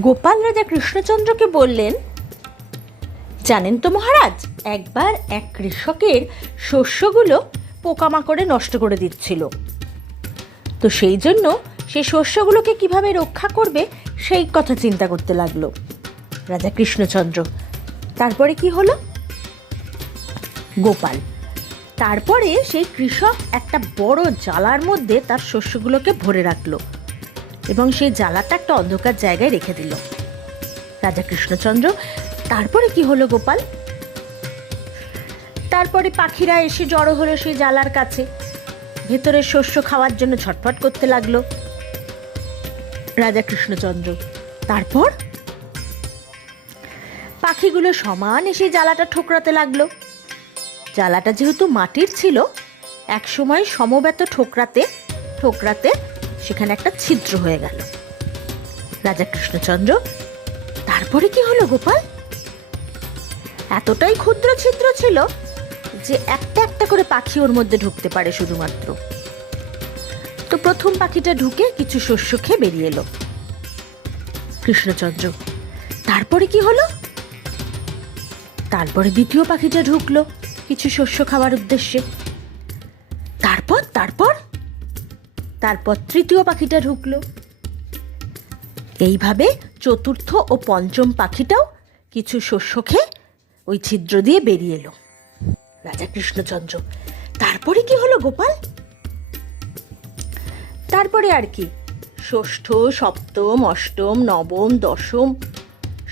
গোপাল রাজা কৃষ্ণচন্দ্রকে বললেন, জানেন তো মহারাজ, একবার এক কৃষকের শস্যগুলো পোকামাকড়ে নষ্ট করে দিচ্ছিল। তো সেই জন্য সেই শস্যগুলোকে কীভাবে রক্ষা করবে সেই কথা চিন্তা করতে লাগল রাজা কৃষ্ণচন্দ্র। তারপরে কি হলো? গোপাল, তারপরে সেই কৃষক একটা বড় জালার মধ্যে তার শস্যগুলোকে ভরে রাখল। এবং সেই জ্বালাটা একটা অন্ধকার জায়গায় রেখে দিল। রাজা কৃষ্ণচন্দ্র, তারপরে কি হলো গোপাল? তারপরে পাখিরা এসে জড়ো হলো সেই জ্বালার কাছে। ভেতরের শস্য খাওয়ার জন্য ছটফট করতে লাগল। রাজা কৃষ্ণচন্দ্র, তারপর? পাখিগুলো সমান এসে জ্বালাটা ঠোকরাতে লাগল। জ্বালাটা যেহেতু মাটির ছিল, একসময় সমবেত ঠোকরাতে ঠোকরাতে সেখানে একটা ছিদ্র হয়ে গেল। রাজা কৃষ্ণচন্দ্র, তারপরে কি হলো গোপাল? এতটাই ক্ষুদ্র ছিদ্র ছিল যে একটা একটা করে পাখি ওর মধ্যে ঢুকতে পারে শুধুমাত্র। তো প্রথম পাখিটা ঢুকে কিছু শস্য খেয়ে বেরিয়ে এলো। কৃষ্ণচন্দ্র, তারপরে কি হলো? তারপরে দ্বিতীয় পাখিটা ঢুকলো কিছু শস্য খাওয়ার উদ্দেশ্যে। তারপর তারপর? তারপর তৃতীয় পাখিটা ঢুকলো। এইভাবে চতুর্থ ও পঞ্চম পাখিটাও কিছু শস্য খেয়ে ওই ছিদ্র দিয়ে বেরিয়ে এলো। রাজা কৃষ্ণচন্দ্র, তারপরে কি হলো গোপাল? তারপরে আর কি? ষষ্ঠ, সপ্তম, অষ্টম, নবম, দশম,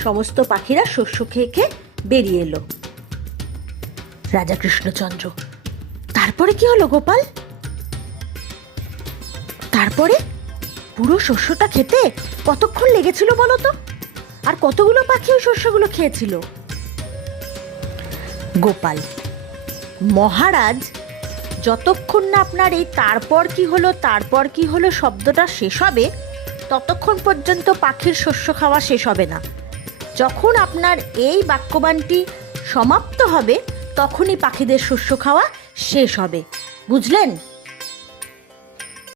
সমস্ত পাখিরা শস্য খেয়ে খেয়ে বেরিয়ে এলো। রাজা কৃষ্ণচন্দ্র, তারপরে কি হলো গোপাল? তারপরে? পুরো শস্যটা খেতে কতক্ষণ লেগেছিল বলো তো? আর কতগুলো পাখি ওই শস্যগুলো খেয়েছিল? গোপাল, মহারাজ, যতক্ষণ না আপনার এই তারপর কি হলো, তারপর কি হলো শব্দটা শেষ হবে, ততক্ষণ পর্যন্ত পাখির শস্য খাওয়া শেষ হবে না। যখন আপনার এই বাক্যবানটি সমাপ্ত হবে, তখনই পাখিদের শস্য খাওয়া শেষ হবে। বুঝলেন?